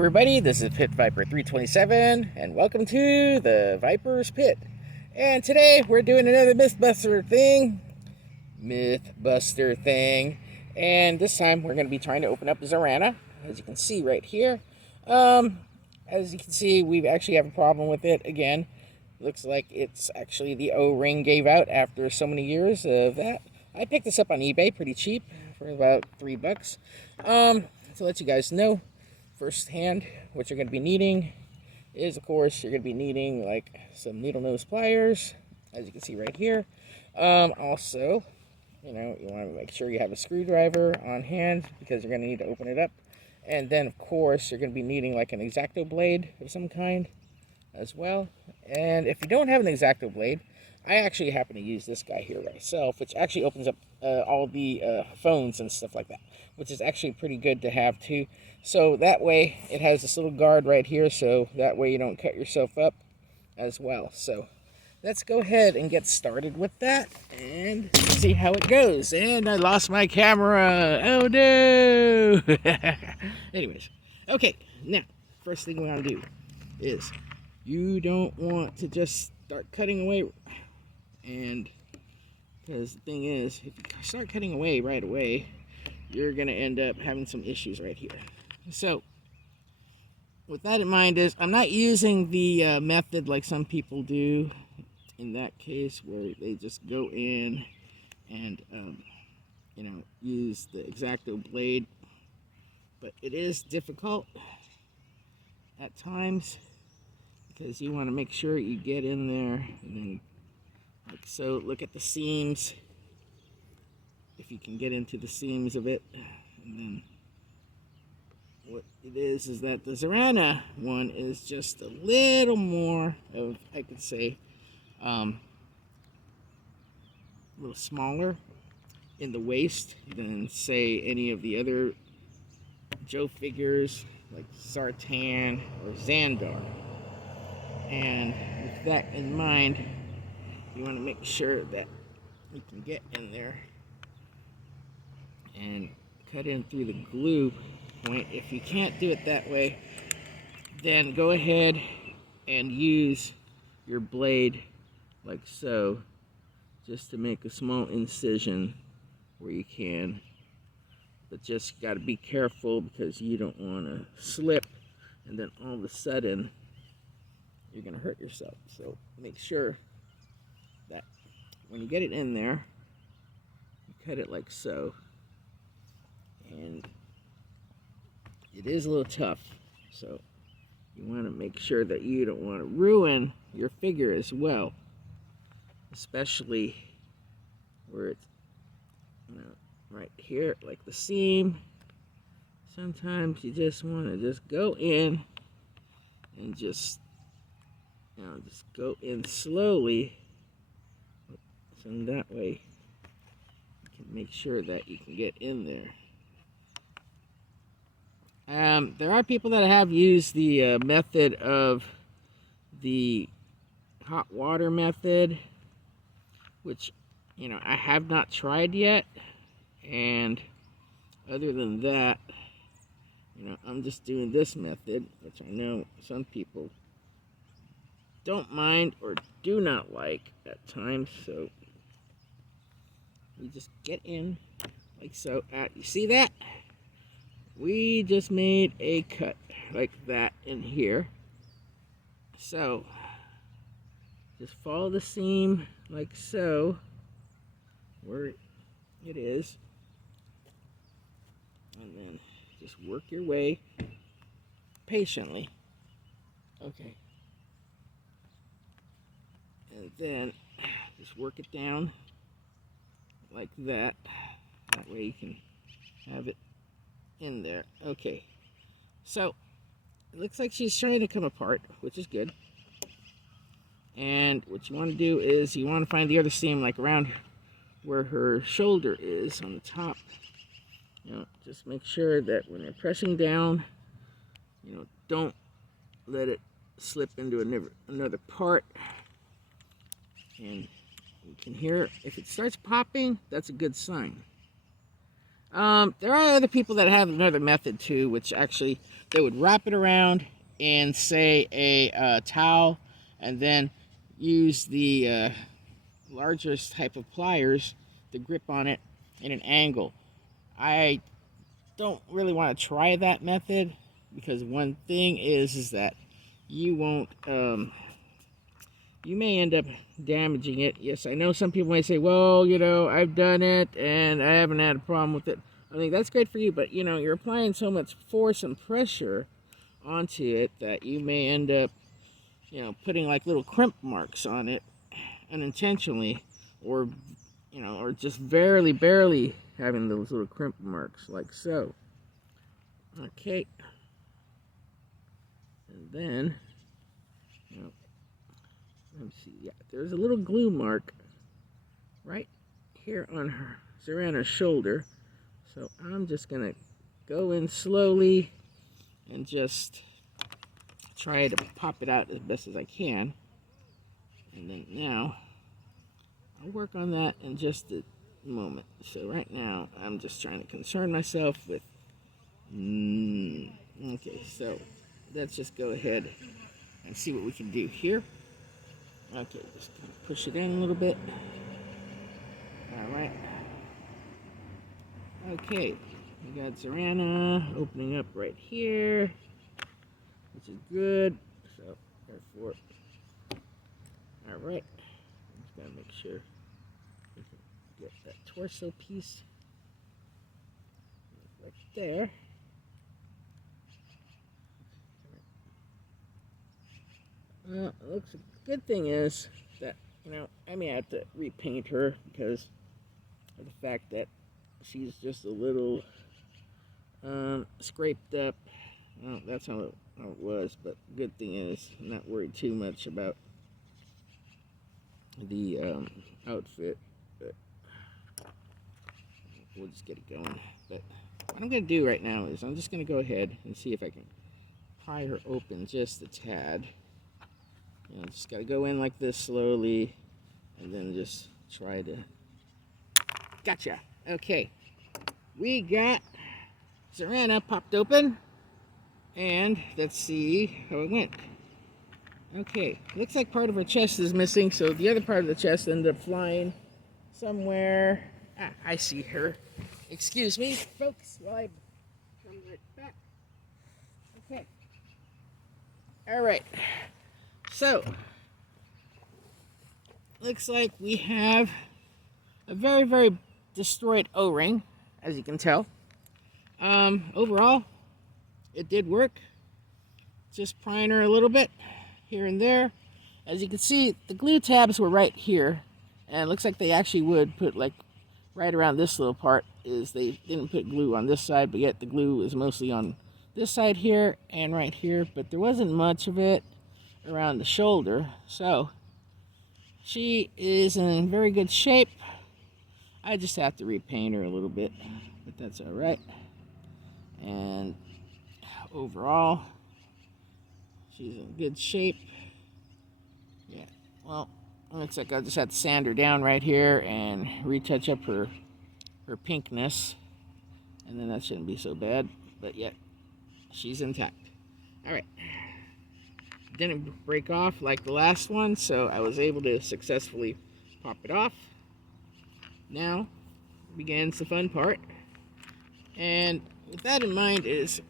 everybody, this is Pit Viper 327, and welcome to the Viper's Pit. And today we're doing another Mythbuster thing. And this time we're going to be trying to open up Zarana, as you can see right here. As you can see, we actually have a problem with it again. Looks like it's actually the O-ring gave out after so many years of that. I picked this up on eBay pretty cheap for about $3. To let you guys know firsthand, what you're going to be needing is, of course, you're going to be needing like some needle nose pliers, as you can see right here. Also, you want to make sure you have a screwdriver on hand because you're going to need to open it up. And then, of course, you're going to be needing like an X-Acto blade of some kind as well. And if you don't have an X-Acto blade, I actually happen to use this guy here myself, which actually opens up all the phones and stuff like that, which is actually pretty good to have too. So that way it has this little guard right here, so that way you don't cut yourself up as well. So let's go ahead and get started with that and see how it goes. And I lost my camera. Oh no. Anyways, okay, now first thing we want to do is you don't want to just start cutting away. And because the thing is, if you start cutting away right away, you're going to end up having some issues right here. So with that in mind, is I'm not using the method like some people do in that case, where they just go in and use the X-Acto blade. But it is difficult at times because you want to make sure you get in there and then like so. Look at the seams, if you can get into the seams of it. And then what it is that the Zarana one is just a little more of, I could say, a little smaller in the waist than, say, any of the other Joe figures like Sartan or Xandar. And with that in mind, you want to make sure that you can get in there and cut in through the glue point. If you can't do it that way, then go ahead and use your blade like so, just to make a small incision where you can. But just got to be careful because you don't want to slip and then all of a sudden you're going to hurt yourself. So make sure that when you get it in there, you cut it like so. And it is a little tough, so you want to make sure that you don't want to ruin your figure as well, especially where it's right here, like the seam. Sometimes you just want to just go in and just go in slowly, so that way you can make sure that you can get in there. There are people that have used the method of the hot water method, which I have not tried yet. And other than that, I'm just doing this method, which I know some people don't mind or do not like at times. So we just get in like so. You see that? We just made a cut like that in here. So just follow the seam like so, where it is, and then just work your way patiently. Okay. And then just work it down like that. That way you can have it in there. Okay. So it looks like she's trying to come apart, which is good. And what you want to do is you want to find the other seam like around where her shoulder is on the top. Just make sure that when you're pressing down, don't let it slip into another part. And you can hear if it starts popping, that's a good sign. There are other people that have another method too, which actually they would wrap it around in, say, a towel, and then use the larger type of pliers to grip on it in an angle. I don't really want to try that method because one thing is that you won't you may end up damaging it. Yes, I know some people may say, well, you know, I've done it and I haven't had a problem with it. I think that's great for you, but you know, you're applying so much force and pressure onto it that you may end up, you know, putting like little crimp marks on it unintentionally, or you know, or just barely having those little crimp marks like so. Okay. And then, you know, let me see. Yeah, there's a little glue mark right here on her Zarana's shoulder. So I'm just gonna go in slowly and just try to pop it out as best as I can. And then now I'll work on that in just a moment. So right now I'm just trying to concern myself with okay, so let's just go ahead and see what we can do here. Okay, just kind of push it in a little bit. All right. Okay, we got Zarana opening up right here, which is good. So, therefore, all right. Just gotta make sure we can get that torso piece right there. Looks. Good thing is that, you know, I may have to repaint her because of the fact that she's just a little scraped up. Well, that's how it was, but good thing is I'm not worried too much about the outfit, but we'll just get it going. But what I'm going to do right now is I'm just going to go ahead and see if I can pry her open just a tad. You know, just got to go in like this slowly, and then just try to... Gotcha! Okay, we got Zarana popped open, and let's see how it went. Okay, looks like part of her chest is missing, so the other part of the chest ended up flying somewhere. Ah, I see her. Excuse me, folks, while I come right back. Okay. All right. So, looks like we have a very destroyed O-ring, as you can tell. Overall, it did work. Just prying her a little bit here and there. As you can see, the glue tabs were right here, and it looks like they actually would put like right around this little part. Is they didn't put glue on this side, but yet the glue is mostly on this side here and right here, but there wasn't much of it around the shoulder. So she is in very good shape. I just have to repaint her a little bit, but that's all right. And overall, she's in good shape. Yeah, well, looks like I just have to sand her down right here and retouch up her pinkness, and then that shouldn't be so bad. But yet, she's intact. All right. Didn't break off like the last one, so I was able to successfully pop it off. Now begins the fun part. And with that in mind is,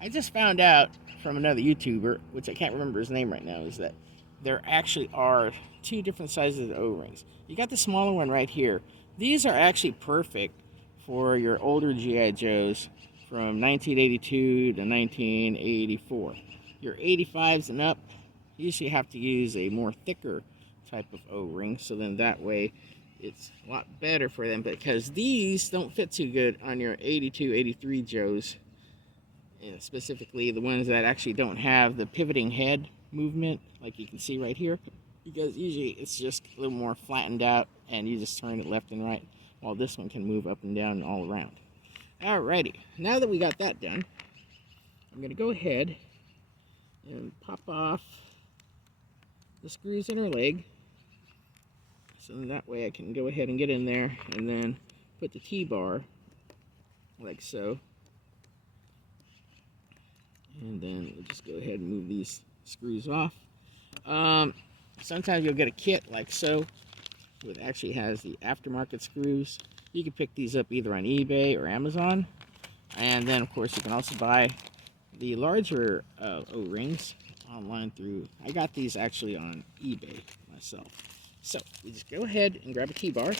I just found out from another YouTuber, which I can't remember his name right now, is that there actually are two different sizes of O-rings. You got the smaller one right here. These are actually perfect for your older G.I. Joes from 1982 to 1984. Your 85s and up, you usually have to use a more thicker type of O-ring, so then that way it's a lot better for them, because these don't fit too good on your 82, 83 Joes, and specifically the ones that actually don't have the pivoting head movement like you can see right here, because usually it's just a little more flattened out and you just turn it left and right, while this one can move up and down and all around. Alrighty, now that we got that done, I'm going to go ahead and pop off the screws in her leg, so that way I can go ahead and get in there and then put the T-bar like so. And then we'll just go ahead and move these screws off. Sometimes you'll get a kit like so, that actually has the aftermarket screws. You can pick these up either on eBay or Amazon. And then, of course, you can also buy the larger O-rings online through... I got these actually on eBay myself. So, we just go ahead and grab a T-bar, which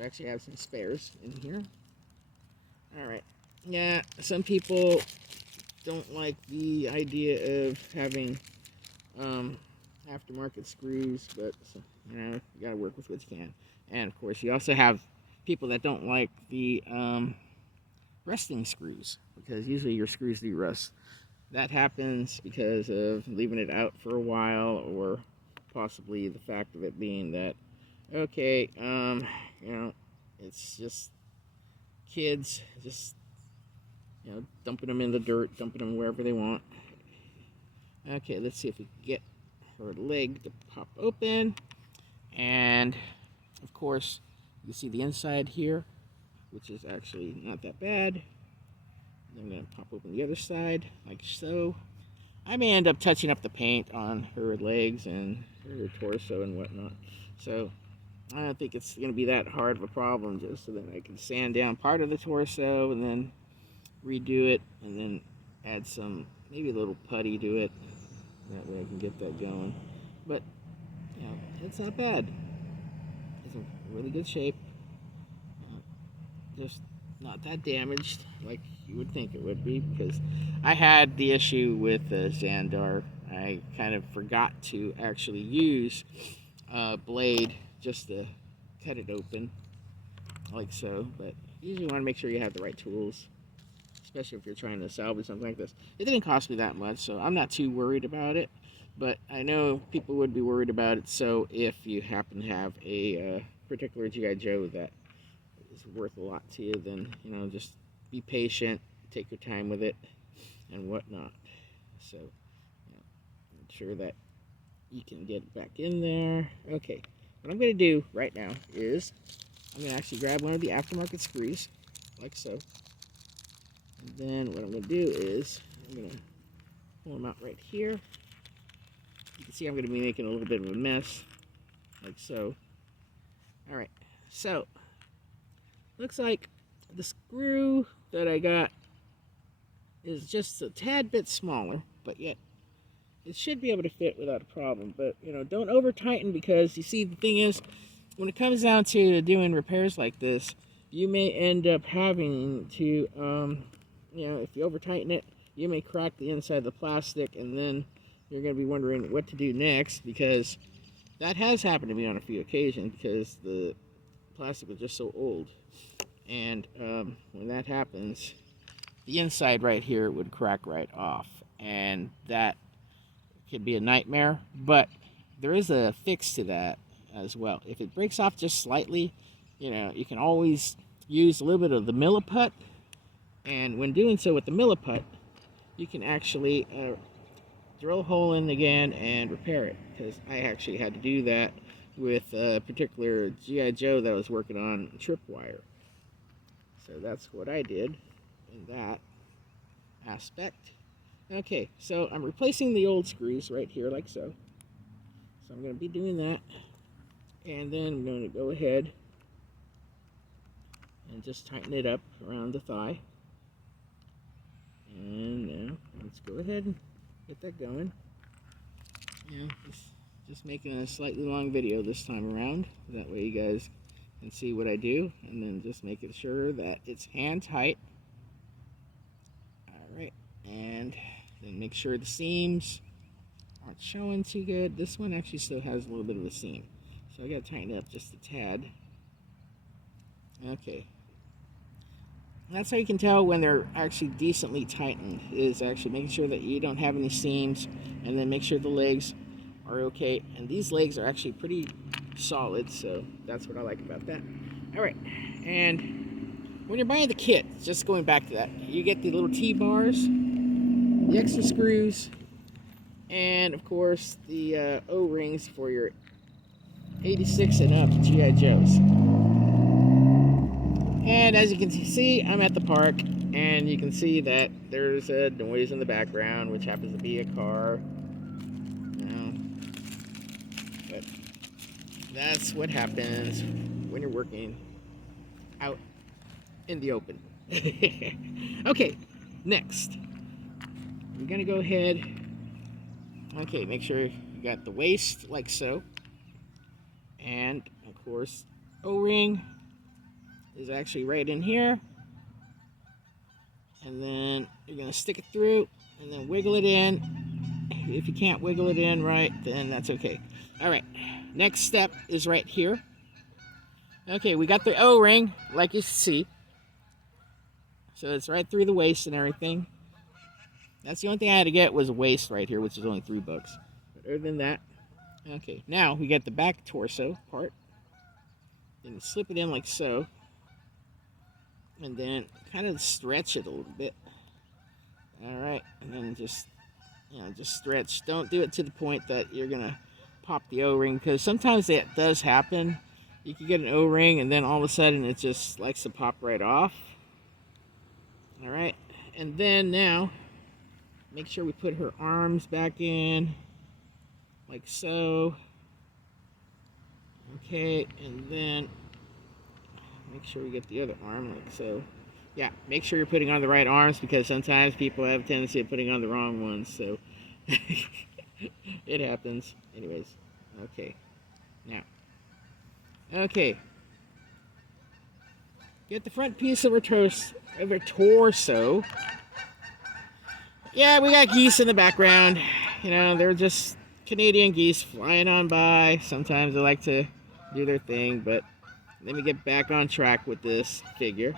I actually have some spares in here. Alright. Yeah, some people don't like the idea of having aftermarket screws, but you know, you gotta work with what you can. And of course, you also have people that don't like the rusting screws, because usually your screws do rust. That happens because of leaving it out for a while, or possibly the fact of it being that, okay, you know, it's just kids just, you know, dumping them in the dirt, dumping them wherever they want. Okay, let's see if we can get her leg to pop open. And of course, you see the inside here, which is actually not that bad. I'm going to pop open the other side, like so. I may end up touching up the paint on her legs and her torso and whatnot. So I don't think it's going to be that hard of a problem, just so that I can sand down part of the torso and then redo it, and then add some, maybe a little putty to it. That way I can get that going. But, you know, it's not bad. It's in really good shape. Just not that damaged like you would think it would be, because I had the issue with the Xandar. I kind of forgot to actually use a blade just to cut it open, like so. But you usually want to make sure you have the right tools, especially if you're trying to salvage something like this. It didn't cost me that much, so I'm not too worried about it. But I know people would be worried about it, so if you happen to have a particular G.I. Joe that is worth a lot to you, then, you know, just be patient, take your time with it, and whatnot. So, you know, make sure that you can get it back in there. Okay, what I'm going to do right now is I'm going to actually grab one of the aftermarket screws, like so. And then what I'm going to do is I'm going to pull them out right here. You can see I'm going to be making a little bit of a mess, like so. Alright, so looks like the screw that I got is just a tad bit smaller, but yet it should be able to fit without a problem. But, you know, don't over tighten, because you see, the thing is, when it comes down to doing repairs like this, you may end up having to, you know, if you over tighten it, you may crack the inside of the plastic, and then you're going to be wondering what to do next, because that has happened to me on a few occasions, because the plastic was just so old. And when that happens, the inside right here would crack right off, and that could be a nightmare. But there is a fix to that as well. If it breaks off just slightly, you know, you can always use a little bit of the milliput, and when doing so with the milliput, you can actually drill a hole in again and repair it, because I actually had to do that with a particular G.I. Joe that I was working on tripwire. So that's what I did in that aspect. Okay, so I'm replacing the old screws right here, like so. So I'm going to be doing that, and then I'm going to go ahead and just tighten it up around the thigh. And now let's go ahead and get that going. Yeah, just making a slightly long video this time around. That way you guys can see what I do, and then just making sure that it's hand tight. Alright, and then make sure the seams aren't showing too good. This one actually still has a little bit of a seam, so I gotta tighten it up just a tad. Okay. That's how you can tell when they're actually decently tightened, is actually making sure that you don't have any seams, and then make sure the legs are okay. And these legs are actually pretty solid, so that's what I like about that. Alright, and when you're buying the kit, just going back to that, you get the little T-bars, the extra screws, and of course the O-rings for your 86 and up G.I. Joes. And as you can see, I'm at the park, and you can see that there's a noise in the background, which happens to be a car. But that's what happens when you're working out in the open. Okay, next. We're gonna go ahead. Okay, make sure you got the waist like so. And, of course, O-ring is actually right in here. And then you're going to stick it through and then wiggle it in. If you can't wiggle it in right, then that's okay. All right, next step is right here. Okay, we got the O-ring, like you see. So it's right through the waist and everything. That's the only thing I had to get was a waist right here, which is only $3. But other than that, okay, now we get the back torso part. Then you slip it in like so. And then kind of stretch it a little bit. Alright, and then just stretch. Don't do it to the point that you're going to pop the O-ring, because sometimes that does happen. You can get an O-ring and then all of a sudden it just likes to pop right off. Alright, and then now, make sure we put her arms back in, like so. Okay, and then make sure we get the other arm like so. Yeah, make sure you're putting on the right arms, because sometimes people have a tendency of putting on the wrong ones, so it happens. Anyways, okay. Now, okay. Get the front piece of her torso. Yeah, we got geese in the background. You know, they're just Canadian geese flying on by. Sometimes they like to do their thing, but let me get back on track with this figure.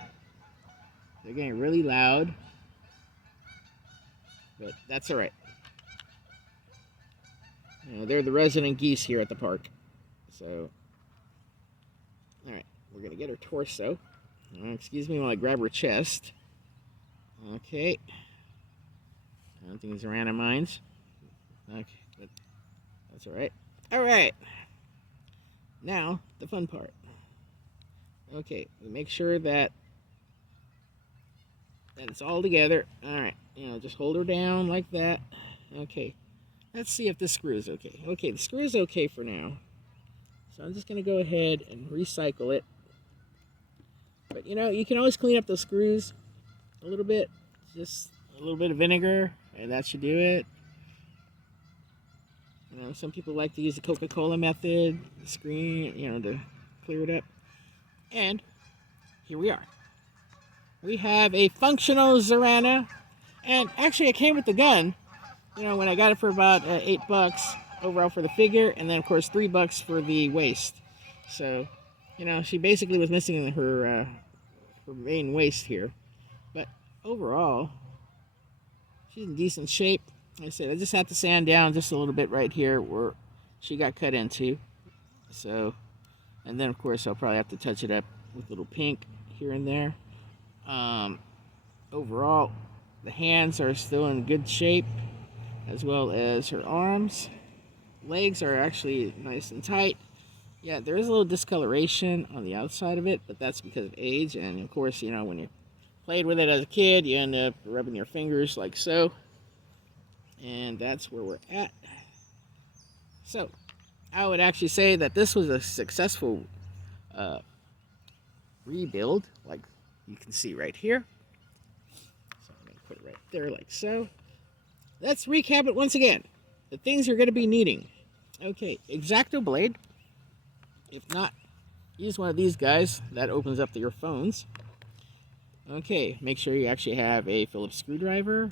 They're getting really loud, but that's all right. You know, they're the resident geese here at the park. So, all right, we're gonna get her torso. Excuse me while I grab her chest. Okay. I don't think Zarana minds. Okay, but that's all right. All right. Now, the fun part. Okay, we make sure that it's all together. All right, you know, just hold her down like that. Okay, let's see if the screw is okay. Okay, the screw is okay for now. So I'm just going to go ahead and recycle it. But, you know, you can always clean up those screws a little bit. Just a little bit of vinegar, and that should do it. You know, some people like to use the Coca-Cola method, the screen, you know, to clear it up. And here we are. We have a functional Zarana. And actually, it came with the gun. You know, when I got it for about $8 overall for the figure, and then, of course, $3 for the waist. So, you know, she basically was missing her main waist here. But overall, she's in decent shape. Like I said, I just have to sand down just a little bit right here where she got cut into. So, and then, of course, I'll probably have to touch it up with a little pink here and there. Overall, the hands are still in good shape, as well as her arms. Legs are actually nice and tight. Yeah, there is a little discoloration on the outside of it, but that's because of age. And of course, you know, when you played with it as a kid, you end up rubbing your fingers like so. And that's where we're at. So, I would actually say that this was a successful rebuild, like you can see right here. So I'm going to put it right there like so. Let's recap it once again. The things you're going to be needing. Okay, X-Acto blade. If not, use one of these guys. That opens up your phones. Okay, make sure you actually have a Phillips screwdriver.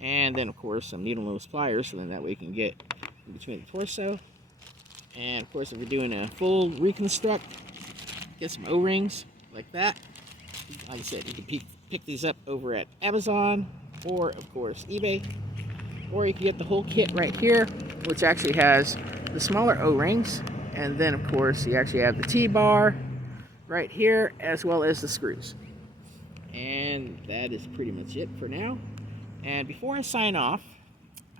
And then, of course, some needle nose pliers, so then that way you can get in between the torso. And, of course, if you're doing a full reconstruct, get some O-rings like that. Like I said, you can pick these up over at Amazon or, of course, eBay. Or you can get the whole kit right here, which actually has the smaller O-rings. And then, of course, you actually have the T-bar right here, as well as the screws. And that is pretty much it for now. And before I sign off,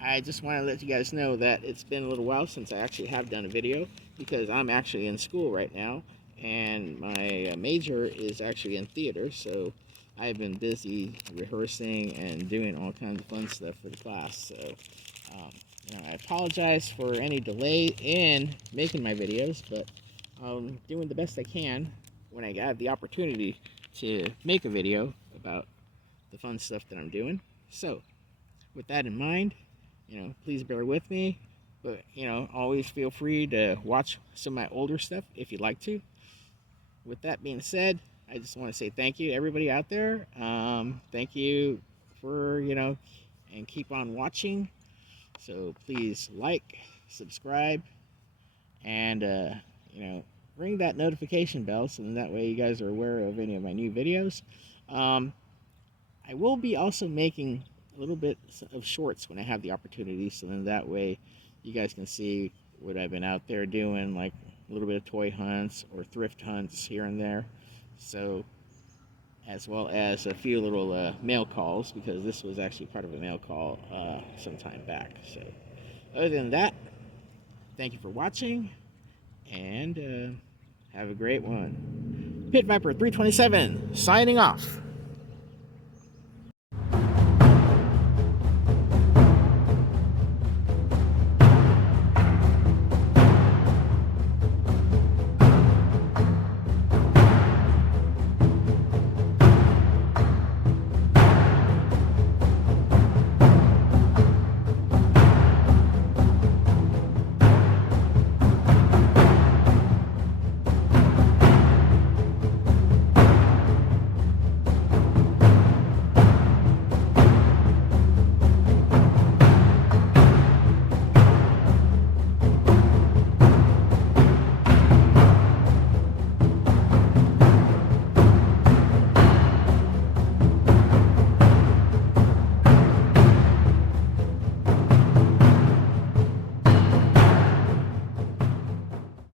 I just want to let you guys know that it's been a little while since I actually have done a video, because I'm actually in school right now, and my major is actually in theater, so I've been busy rehearsing and doing all kinds of fun stuff for the class. So, I apologize for any delay in making my videos, but I'm doing the best I can when I have the opportunity to make a video about the fun stuff that I'm doing. So, with that in mind, please bear with me, but, always feel free to watch some of my older stuff if you'd like to. With that being said, I just want to say thank you to everybody out there. Thank you for, and keep on watching. So please like, subscribe, and, ring that notification bell so that way you guys are aware of any of my new videos. I will be also making a little bit of shorts when I have the opportunity, so then that way you guys can see what I've been out there doing, like a little bit of toy hunts or thrift hunts here and there. So, as well as a few little mail calls, because this was actually part of a mail call some time back. So, other than that, thank you for watching, and have a great one. Pit Viper 327 signing off.